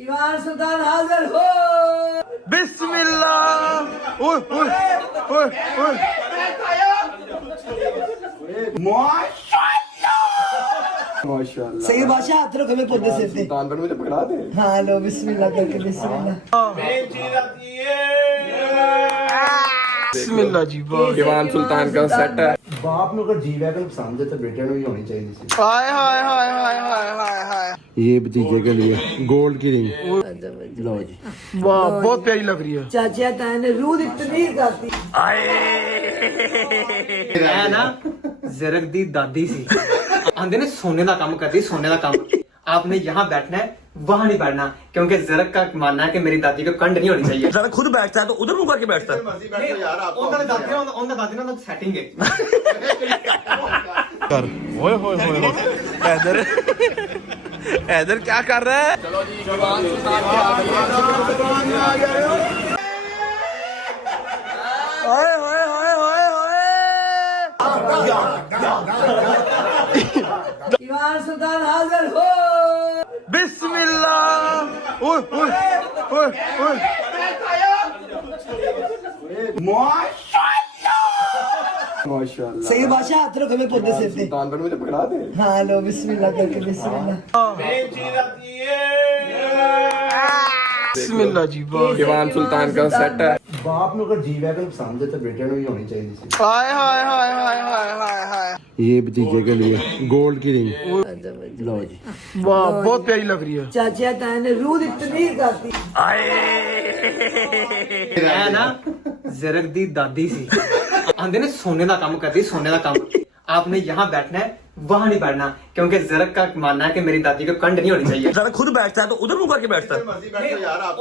ईमान सुल्तान हाजिर हो। बिस्मिल्लाह। ओए ओए ओए ओए माशाल्लाह। सही बादशाह हाथ रखो मैं पौधे से सुल्तान पर मुझे पकड़ा दे। हाँ लो बिस्मिल्लाह करके बिस्मिल्लाह। बिस्मिल्लाह जी वाह। दीवान सुल्तान का सेट है। ਬਾਪ ਨੂੰ ਅਗਰ ਜੀ ਵੈਗਨ ਪਸੰਦ ਹੈ ਤਾਂ ਬੇਟੇ ਨੂੰ ਵੀ ਹੋਣੀ ਚਾਹੀਦੀ ਸੀ। हाय हाय हाय हाय हाय हाय हाय। ये भतीजे के लिए गोल्ड की रिंग लो जी। वाह बहुत प्यारी लग रही है। चाचा ताया ने रूह दी तमीर करती। ਐ ਨਾ ਜ਼ਰਗ ਦੀ ਦਾਦੀ ਸੀ ਆਂਦੇ ਨੇ ਸੋਨੇ ਦਾ ਕੰਮ ਕਰਦੀ ਸੋਨੇ ਦਾ ਕੰਮ आपने यहाँ बैठना है वहाँ नहीं बैठना क्योंकि जरक का मानना है कि मेरी दादी को कंड नहीं होनी चाहिए। जरा खुद बैठता है तो उधर मुंह करके बैठता है। उन्होंने दादी ना सेटिंग है। कर ओए होए होए हैदर हैदर क्या कर रहा है? चलो जी जवान सुल्तान के आ गए। ओए होए होए होए होए। ईमान सुल्तान हाजिर हो। बिस्मिल्लाह। ओए ओए ओए ओए माशाल्लाह। सही बादशाह हाथ रखो मैं पौधे से सुल्तान पर मुझे पकड़ा दे। हाँ लो बिस्मिल्लाह करके बिस्मिल्लाह। बिस्मिल्लाह जी वाह। दीवान सुल्तान का सेट है। ਬਾਪ ਨੂੰ ਅਗਰ ਜੀ ਵੈਗਨ ਪਸੰਦ ਹੈ ਤਾਂ ਬੇਟੇ ਨੂੰ ਵੀ ਹੋਣੀ ਚਾਹੀਦੀ ਸੀ। हाय हाय हाय हाय हाय हाय हाय। ये भतीजे के लिए गोल्ड की रिंग लो जी। वाह बहुत प्यारी लग रही है। चाचा ताया ने रूह दी तमीर करती। ਐ ਨਾ ਜ਼ਰਗ ਦੀ ਦਾਦੀ ਸੀ ਆਂਦੇ ਨੇ ਸੋਨੇ ਦਾ ਕੰਮ ਕਰਦੀ ਸੋਨੇ ਦਾ ਕੰਮ आपने यहाँ बैठना है वहाँ नहीं बैठना क्योंकि जरक का मानना है कि मेरी दादी को कंड नहीं होनी चाहिए। जरा खुद बैठता है तो उधर मुंह करके बैठता है।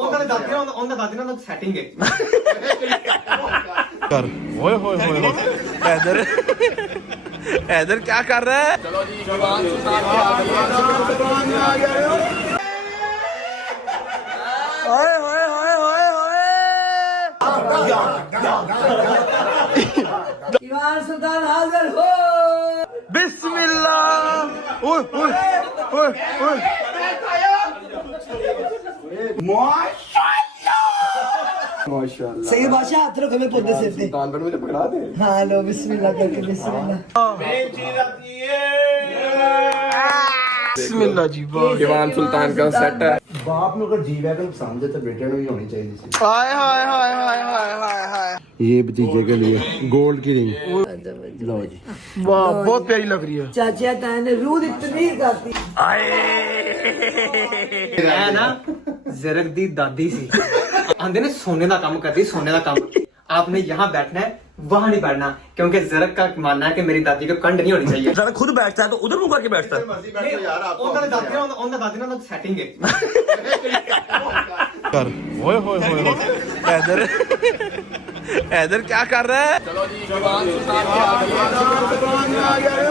उन्होंने दादी ना सेटिंग है। कर ओए होए होए हैदर हैदर क्या कर रहा है? चलो जी जवान सुल्तान के आ गए। ओए होए होए होए होए। ईमान सुल्तान हाजिर हो। बिस्मिल्लाह। ओए ओए ओए ओए माशाल्लाह। सही बादशाह हाथ रखो मैं पौधे से सुल्तान पर मुझे पकड़ा दे। हाँ लो बिस्मिल्लाह करके बिस्मिल्लाह। बिस्मिल्लाह जी वाह। दीवान सुल्तान का सेट है। ਬਾਪ ਨੂੰ ਅਗਰ ਜੀ ਵੈਗਨ ਪਸੰਦ ਹੈ ਤਾਂ ਬੇਟੇ ਨੂੰ ਵੀ ਹੋਣੀ ਚਾਹੀਦੀ ਸੀ। हाय हाय हाय हाय हाय हाय हाय। ये भतीजे के लिए गोल्ड की रिंग लो जी। वाह बहुत प्यारी लग रही है। चाचा ताया ने रूह दी तमीर करती। ਐ ਨਾ ਜ਼ਰਗ ਦੀ ਦਾਦੀ ਸੀ ਆਂਦੇ ਨੇ ਸੋਨੇ ਦਾ ਕੰਮ ਕਰਦੀ ਸੋਨੇ ਦਾ ਕੰਮ आपने यहाँ बैठना है वहाँ नहीं बैठना क्योंकि जरक का मानना है कि मेरी दादी को कंड नहीं होनी चाहिए। जरा खुद बैठता है तो उधर मुंह करके बैठता है। उन्होंने दादी ना सेटिंग है। कर ओए होए होए हैदर हैदर क्या कर रहा है? चलो जी जवान सुल्तान के आ गए।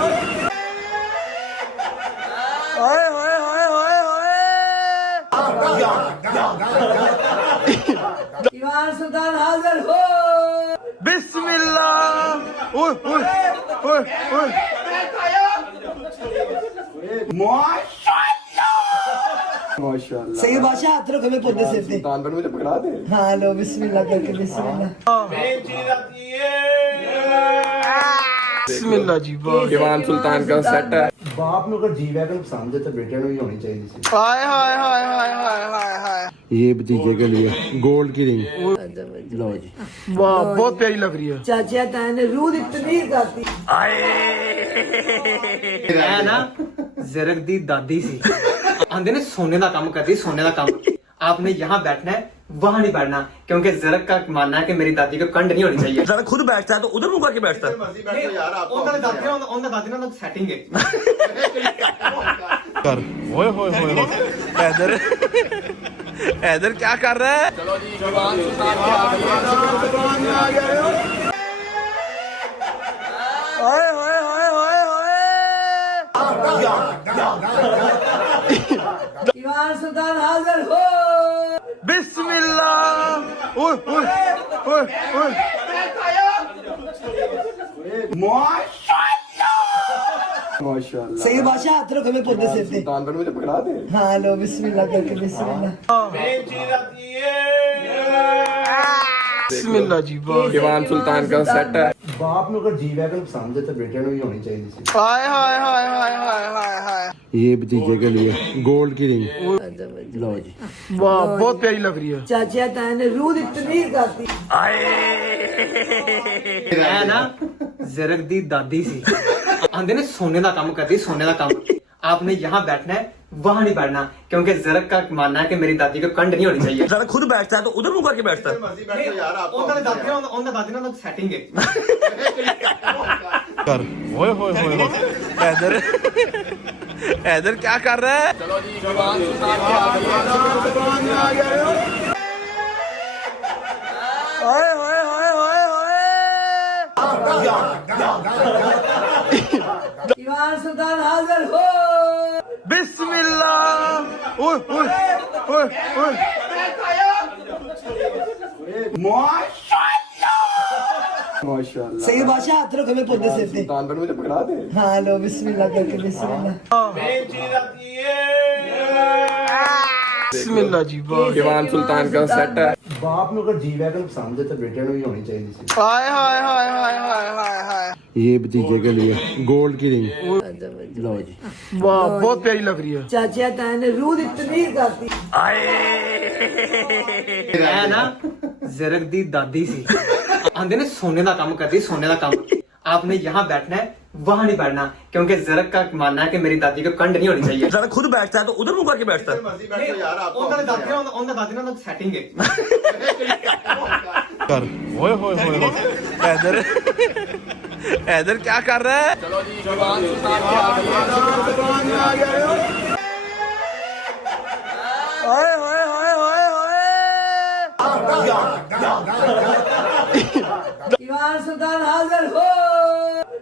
ओए होए होए होए होए। ईमान सुल्तान हाजिर हो। बिस्मिल्लाह। ओए ओए ओए ओए माशाल्लाह। सही बादशाह हाथ रखो मैं पौधे से सुल्तान पर मुझे पकड़ा दे। हाँ लो बिस्मिल्लाह करके बिस्मिल्लाह। बिस्मिल्लाह जी वाह। दीवान सुल्तान का सेट है। ਬਾਪ ਨੂੰ ਅਗਰ ਜੀ ਵੈਗਨ ਪਸੰਦ ਹੈ ਤਾਂ ਬੇਟੇ ਨੂੰ ਵੀ ਹੋਣੀ ਚਾਹੀਦੀ ਸੀ। हाय हाय हाय हाय हाय हाय हाय। ये भतीजे के लिए गोल्ड की रिंग लो जी। वाह बहुत प्यारी लग रही है। चाचा ताया ने रूह दी तमीर करती। ਐ ਨਾ ਜ਼ਰਗ ਦੀ ਦਾਦੀ ਸੀ ਆਂਦੇ ਨੇ ਸੋਨੇ ਦਾ ਕੰਮ ਕਰਦੀ ਸੋਨੇ ਦਾ ਕੰਮ आपने यहाँ बैठना है वहाँ नहीं बैठना क्योंकि जरक का मानना है कि मेरी दादी को कंड नहीं होनी चाहिए। जरा खुद बैठता है तो उधर मुंह करके बैठता है। उन्होंने दादी ना सेटिंग है। कर ओए होए होए हैदर हैदर क्या कर रहा है? चलो जी जवान सुल्तान के आ गए। ओए होए होए होए होए। ईमान सुल्तान हाजिर हो। बिस्मिल्लाह। ओए ओए ओए ओए माशाल्लाह सही बादशाह हाथ रखो मैं पौधे सिर पे सुल्तान पर मुझे पकड़ा दे हाँ लो बिस्मिल्लाह करके बिस्मिल्लाह बिस्मिल्लाह जी वाह दीवान सुल्तान का सेट है बाप ਨੂੰ ਅਗਰ ਜੀ ਵੈਗਨ पसंद है तो बेटे ਨੂੰ भी होनी चाहिए थी हाय हाय हाय हाय हाय हाय हाय ये भतीजे के लिए गोल्ड की रिंग लो जी वाह बहुत प्यारी लग रही है चाचा ताया ने रूह दी तमीर करती ਮੈਂ ਨਾ ਜ਼ਰਕ ਦੀ ਦਾਦੀ ਸੀ ਆਂਦੇ ਨੇ ਸੋਨੇ ਦਾ ਕੰਮ ਕਰਦੀ ਸੋਨੇ ਦਾ ਕੰਮ आपने यहाँ बैठना है वहाँ नहीं बैठना क्योंकि जरक का मानना है कि मेरी दादी को कंड नहीं होनी चाहिए जरा खुद बैठता है तो उधर मुंह करके बैठता है दादी ना सेटिंग है कर ओए होए होए हैदर हैदर क्या कर रहा है चलो जी जवान ओए होए होए होए होए दीवान सुल्तान हाजिर हो बिस्मिल्लाह ओए ओए ओए ओए माशाल्लाह सही बादशाह हाथ रखो मैं पौधे सिर पे सुल्तान पर मुझे पकड़ा दे हाँ लो बिस्मिल्लाह करके बिस्मिल्लाह बिस्मिल्लाह जी वाह दीवान सुल्तान का सेट है बाप ਨੂੰ ਅਗਰ ਜੀ ਵੈਗਨ पसंद है तो बेटे ਨੂੰ भी होनी चाहिए थी हाय हाय हाय हाय हाय हाय हाय ये भतीजे के लिए गोल्ड की रिंग लो जी वाह बहुत प्यारी लग रही है चाचा ताया ने रूह दी तमीर करती ਮੈਂ ਨਾ ਜ਼ਰਕ ਦੀ ਦਾਦੀ ਸੀ ਆਂਦੇ ਨੇ ਸੋਨੇ ਦਾ ਕੰਮ ਕਰਦੀ ਸੋਨੇ ਦਾ ਕੰਮ आपने यहाँ बैठना है वहाँ नहीं बैठना क्योंकि जरक का मानना है कि मेरी दादी को कंड नहीं होनी चाहिए जरा खुद बैठता है तो उधर मुंह करके बैठता है दादी ना सेटिंग है कर ओए होए होए हैदर हैदर क्या कर रहा है चलो जी जवान ओए होए होए होए होए दीवान सुल्तान हाजिर हो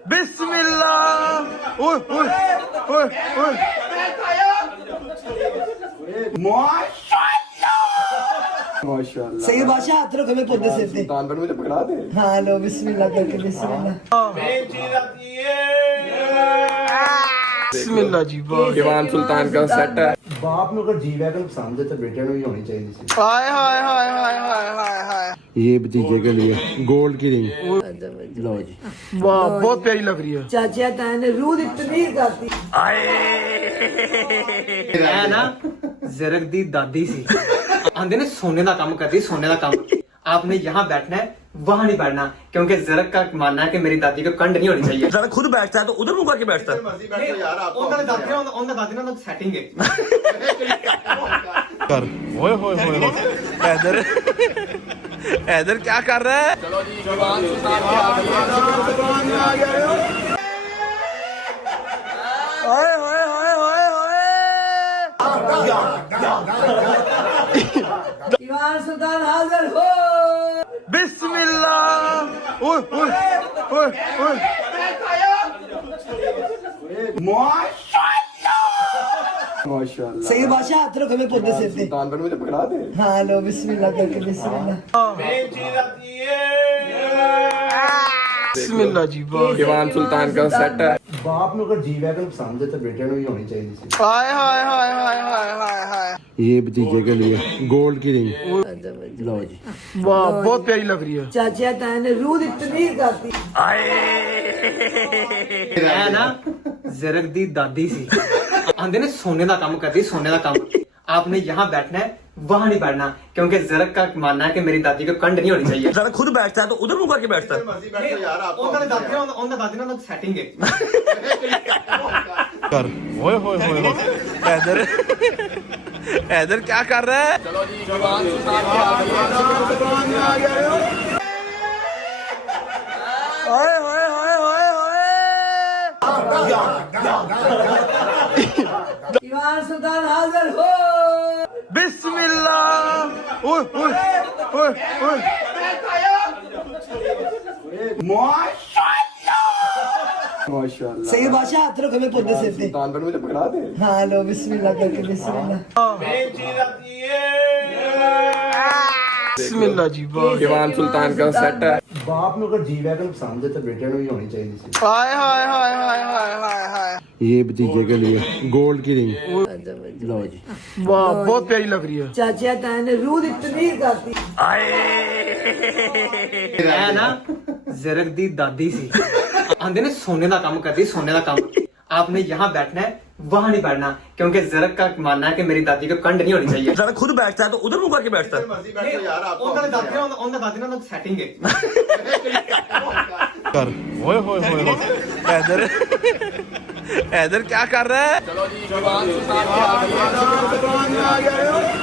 बिस्मिल्लाह ओए ओए ओए ओए माशाल्लाह सही बादशाह हाथ रखो मैं पौधे सिर पे सुल्तान पर मुझे पकड़ा दे हाँ लो बिस्मिल्लाह करके बिस्मिल्लाह बिस्मिल्लाह जी वाह दीवान सुल्तान का सेट है बाप ਨੂੰ ਅਗਰ ਜੀ ਵੈਗਨ पसंद है तो बेटे ਨੂੰ भी होनी चाहिए थी हाय हाय हाय हाय हाय हाय हाय ये भतीजे के लिए गोल्ड की रिंग लो जी वाह बहुत प्यारी लग रही है चाचा ताया ने रूह दी तमीर करती ਮੈਂ ਨਾ ਜ਼ਰਕ ਦੀ ਦਾਦੀ ਸੀ ਆਂਦੇ ਨੇ ਸੋਨੇ ਦਾ ਕੰਮ ਕਰਦੀ ਸੋਨੇ ਦਾ ਕੰਮ आपने यहाँ बैठना है वहाँ नहीं बैठना क्योंकि जरक का मानना है कि मेरी दादी को कंड नहीं होनी चाहिए जरा खुद बैठता है तो उधर मुंह करके बैठता है दादी ना सेटिंग है कर ओए होए होए हैदर हैदर क्या कर रहा है चलो जी जवान ओए होए होए होए होए दीवान सुल्तान हाजिर हो बिस्मिल्लाह ओए ओए ओए ओए माशाल्लाह सही बादशाह हाथ रखो मैं पौधे सिर पे सुल्तान पर मुझे पकड़ा दे हाँ लो बिस्मिल्लाह करके बिस्मिल्लाह बिस्मिल्लाह जी वाह दीवान सुल्तान का सेट है बाप ਨੂੰ ਅਗਰ ਜੀ ਵੈਗਨ पसंद है तो बेटे ਨੂੰ भी होनी चाहिए थी हाय हाय हाय हाय हाय हाय हाय ये भतीजे के लिए गोल्ड की रिंग लो जी वाह बहुत प्यारी लग रही है चाचा ताया ने रूह दी तमीर करती मैं ना ਜ਼ਰਕ ਦੀ ਦਾਦੀ ਸੀ ਆਂਦੇ ਨੇ ਸੋਨੇ ਦਾ ਕੰਮ ਕਰਦੀ ਸੋਨੇ ਦਾ ਕੰਮ आपने यहाँ बैठना है वहाँ नहीं बैठना क्योंकि जरक का मानना है कि मेरी दादी को कंड नहीं होनी चाहिए जरा खुद बैठता है तो उधर मुंह करके बैठता है दादी ना सेटिंग है कर ओए होए होए हैदर हैदर क्या कर रहा है चलो जी जवान ओए होए होए होए होए दीवान सुल्तान हाजिर हो बिस्मिल्लाह ओए ओए ओए ओए माशाल्लाह सही बादशाह हाथ रखो मैं पौधे सिर पे सुल्तान पर मुझे पकड़ा दे हाँ लो बिस्मिल्लाह करके बिस्मिल्लाह बिस्मिल्लाह जी वाह ਦੀਵਾਨ ਸੁਲਤਾਨ ਦਾ ਸੈੱਟ ਹੈ ਬਾਪ ਨੂੰ ਅਗਰ ਜੀ ਵੈਗਨ ਪਸੰਦ ਹੈ ਤਾਂ ਬੇਟੇ ਨੂੰ ਵੀ ਹੋਣੀ ਚਾਹੀਦੀ ਸੀ हाय हाय हाय हाय हाय हाय हाय ये भतीजे के लिए गोल्ड की रिंग लो जी वाह बहुत प्यारी लग रही है चाचा ताया ने रूह दी तमीर करती ਮੈਂ ਨਾ ਜ਼ਰਗ ਦੀ ਦਾਦੀ ਸੀ ਆਂਦੇ ਨੇ ਸੋਨੇ ਦਾ ਕੰਮ ਕਰਦੀ ਸੋਨੇ ਦਾ ਕੰਮ आपने यहाँ बैठना है वहाँ नहीं बैठना क्योंकि जरग का मानना है कि मेरी दादी को कंड नहीं होनी चाहिए जरा खुद बैठता है तो उधर मुंह करके बैठता है ਉਹਨਾਂ ਦਾਦੀ ਨਾਲ ਸੈਟਿੰਗ ਹੈ कर ओए होए होए होए हैदर हैदर क्या कर रहा है चलो जी जवान ओए होए होए होए होए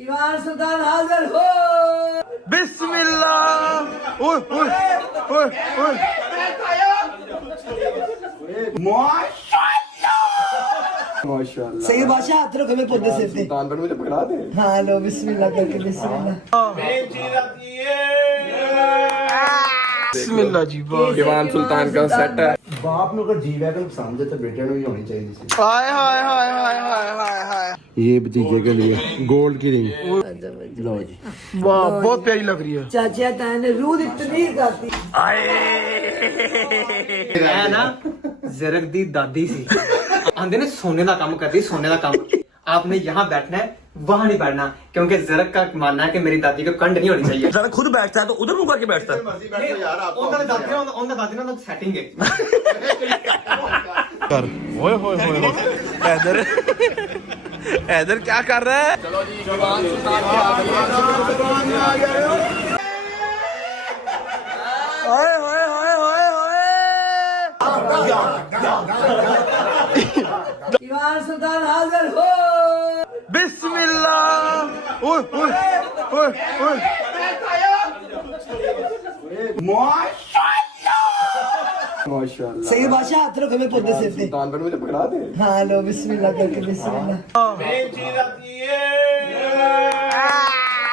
ईमान सुल्तान हाजिर हो बिस्मिल्लाह ओए ओए ओए ओए माशाल्लाह सही बादशाह हाथ रखो मैं पौधे से सुल्तान पर मुझे पकड़ा दे हाँ लो बिस्मिल्लाह करके बिस्मिल्लाह बिस्मिल्लाह जी वाह ਦੀਵਾਨ ਸੁਲਤਾਨ ਦਾ ਸੈੱਟ ਹੈ ਬਾਪ ਨੂੰ ਅਗਰ ਜੀ ਵੈਗਨ ਪਸੰਦ ਹੈ ਤਾਂ ਬੇਟੇ ਨੂੰ ਵੀ ਹੋਣੀ ਚਾਹੀਦੀ ਸੀ हाय हाय हाय हाय हाय हाय हाय ये भतीजे के लिए गोल्ड की रिंग लो जी वाह बहुत प्यारी लग रही है चाचा ताया ने रूह दी तमीर करती ਮੈਂ ਨਾ ਜ਼ਰਗ ਦੀ ਦਾਦੀ ਸੀ ਆਂਦੇ ਨੇ ਸੋਨੇ ਦਾ ਕੰਮ ਕਰਦੀ ਸੋਨੇ ਦਾ ਕੰਮ आपने यहाँ बैठना है वहाँ नहीं बैठना क्योंकि जरग का मानना है कि मेरी दादी को कंड नहीं होनी चाहिए जरा खुद बैठता है तो उधर मुंह करके बैठता है ਉਹਨਾਂ ਦਾਦੀ ਨਾਲ ਸੈਟਿੰग ਹੈ कर ओए होए होए होए हैदर हैदर क्या कर रहा है चलो जी जवान ओए होए होए होए होए ईमान सुल्तान हाजिर हो बिस्मिल्लाह ओए ओए ओए ओए माशाल्लाह सही बादशाह हाथ रखो मैं पौधे से सुल्तान पर मुझे पकड़ा दे हाँ लो बिस्मिल्लाह करके बिस्मिल्लाह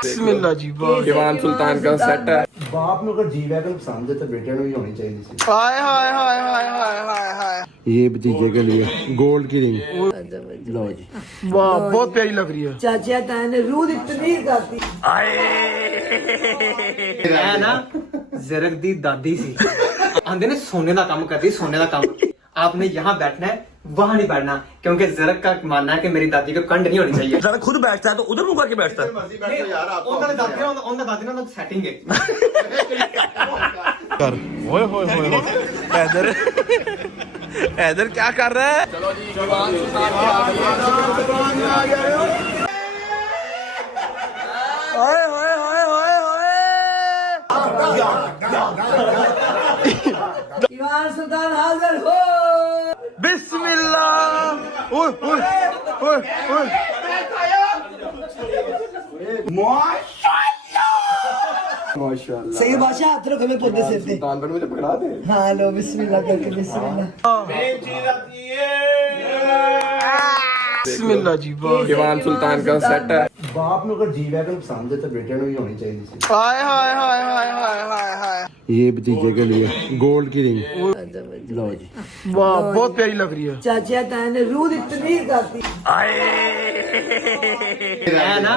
बिस्मिल्लाह जी वाह ਦੀਵਾਨ ਸੁਲਤਾਨ ਦਾ ਸੈੱਟ ਹੈ ਬਾਪ ਨੂੰ ਅਗਰ ਜੀ ਵੈਗਨ ਪਸੰਦ ਹੈ ਤਾਂ ਬੇਟੇ ਨੂੰ ਵੀ ਹੋਣੀ ਚਾਹੀਦੀ ਸੀ हाय हाय हाय हाय हाय हाय हाय ये भतीजे के लिए गोल्ड की रिंग लो जी वाह बहुत प्यारी लग रही है चाचा ताया ने रूह दी तमीर करती ਮੈਂ ਨਾ ਜ਼ਰਗ ਦੀ ਦਾਦੀ ਸੀ ਆਂਦੇ ਨੇ ਸੋਨੇ ਦਾ ਕੰਮ ਕਰਦੀ ਸੋਨੇ ਦਾ ਕੰਮ आपने यहाँ बैठना है वहाँ नहीं बैठना क्योंकि जरग का मानना है कि मेरी दादी को कंड नहीं होनी चाहिए जरा खुद बैठता है तो उधर मुंह करके बैठता है ਉਹਨਾਂ ਦਾਦੀ ਨਾਲ ਸੈਟਿੰग ਹੈ कर ओए होए होए होए हैदर हैदर क्या कर रहा है चलो जी जवान ओए होए होए होए होए ईमान सुल्तान हाजिर हो बिस्मिल्लाह ओए ओए ओए ओए माशाल्लाह सही बादशाह हाथ रखो मैं पौधे से सुल्तान पर मुझे पकड़ा दे हाँ लो बिस्मिल्लाह करके बिस्मिल्लाह बिस्मिल्लाह जी वाह ਦੀਵਾਨ ਸੁਲਤਾਨ ਦਾ ਸੈੱਟ ਹੈ ਬਾਪ ਨੂੰ ਅਗਰ ਜੀ ਵੈਗਨ ਪਸੰਦ ਹੈ ਤਾਂ ਬੇਟੇ ਨੂੰ ਵੀ ਹੋਣੀ ਚਾਹੀਦੀ ਸੀ हाय हाय हाय हाय हाय हाय हाय ये भतीजे के लिए गोल्ड की रिंग लो जी वाह बहुत प्यारी लग रही है चाचा ताया ने रूह दी तमीर करती ਮੈਂ ਨਾ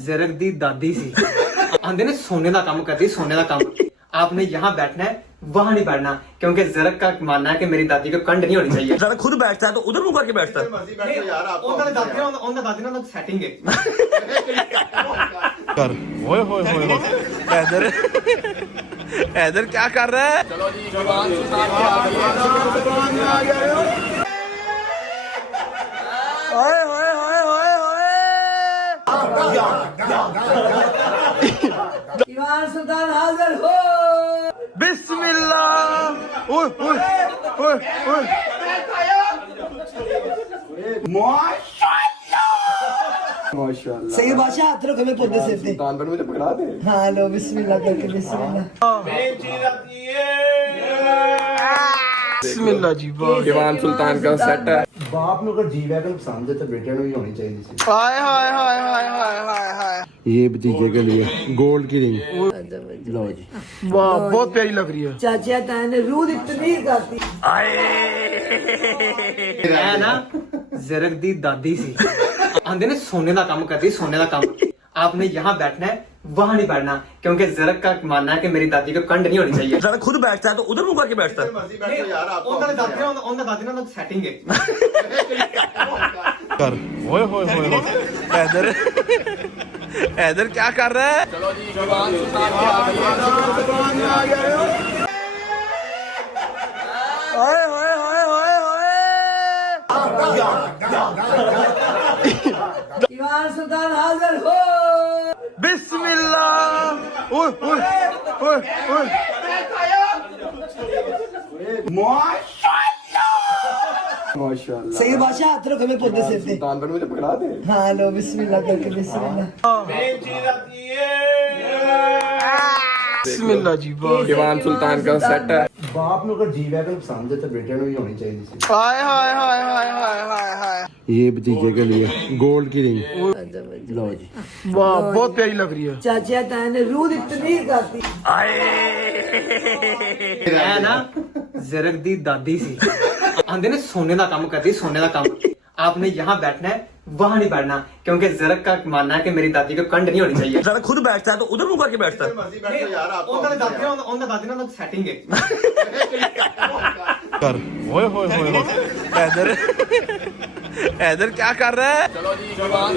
ਜ਼ਰਗ ਦੀ ਦਾਦੀ ਸੀ ਆਂਦੇ ਨੇ ਸੋਨੇ ਦਾ ਕੰਮ ਕਰਦੀ ਸੋਨੇ ਦਾ ਕੰਮ आपने यहाँ बैठना है वहाँ नहीं बैठना क्योंकि जरग का मानना है कि मेरी दादी को कंड नहीं होनी चाहिए जरा खुद बैठता है तो उधर मुंह करके बैठता है ਉਹਨਾਂ ਦਾਦੀ ਨਾਲ ਸੈਟਿੰਗ ਹੈ कर ओए होए होए होए हैदर हैदर क्या कर रहा है चलो जी जवान ओए होए होए होए होए ईमान सुल्तान हाजिर हो बिस्मिल्लाह ओए ओए ओए ओए माशाल्लाह सही बादशाह हाथ रखो मैं पौधे से सुल्तान पर मुझे पकड़ा दे हाँ लो बिस्मिल्लाह करके बिस्मिल्लाह बिस्मिल्लाह जी वाह ਦੀਵਾਨ ਸੁਲਤਾਨ ਦਾ ਸੈੱਟ ਹੈ ਬਾਪ ਨੂੰ ਅਗਰ ਜੀ ਵੈਗਨ ਪਸੰਦ ਹੈ ਤਾਂ ਬੇਟੇ ਨੂੰ ਵੀ ਹੋਣੀ ਚਾਹੀਦੀ ਸੀ हाय हाय हाय हाय हाय हाय हाय ये भतीजे के लिए गोल्ड की रिंग लो जी वाह बहुत प्यारी लग रही है चाचा ताया ने रूह दी तमीर करती ਮੈਂ ਨਾ ਜ਼ਰਗ ਦੀ ਦਾਦੀ ਸੀ ਆਂਦੇ ਨੇ सोने का काम करती सोने का काम आपने यहाँ बैठना है वहाँ नहीं बैठना क्योंकि जरग का मानना है कि मेरी दादी को कंड नहीं होनी चाहिए जरा खुद बैठता है तो उधर मुंह करके बैठता है दादी सेटिंग है कर ओए होए होए होए हैदर हैदर क्या कर रहा है चलो जी जवान ओए होए होए होए होए ईमान सुल्तान हाजिर हो बिस्मिल्लाह ओए ओए ओए ओए माशाल्लाह सही बादशाह हाथ रखो मैं पौधे से सुल्तान बन मुझे पकड़ा दे हाँ लो बिस्मिल्लाह करके बिस्मिल्लाह बिस्मिल्लाह जी वाह जवान सुल्तान का सेट है बाप ਨੂੰ ਅਗਰ ਜੀ ਵੈਗਨ ਪਸੰਦ ਹੈ ਤਾਂ ਬੇਟੇ ਨੂੰ ਵੀ ਹੋਣੀ ਚਾਹੀਦੀ ਸੀ हाय हाय हाय हाय हाय हाय हाय ये भतीजे के लिए गोल्ड की रिंग लो जी वाह बहुत प्यारी लग रही है चाचा ताया ने रूह दी तमीर करती ਮੈਂ ਨਾ ਜ਼ਰਗ ਦੀ ਦਾਦੀ ਸੀ ਆਂਦੇ ਨੇ सोने का काम करती सोने का काम आपने यहाँ बैठना है वहाँ नहीं बैठना क्योंकि जरग का मानना है कि मेरी दादी को कंड नहीं होनी चाहिए जरा खुद बैठता है तो उधर मुंह करके बैठता है सेटिंग है कर ओए होए होए होए हैदर हैदर क्या कर रहा है चलो जी जवान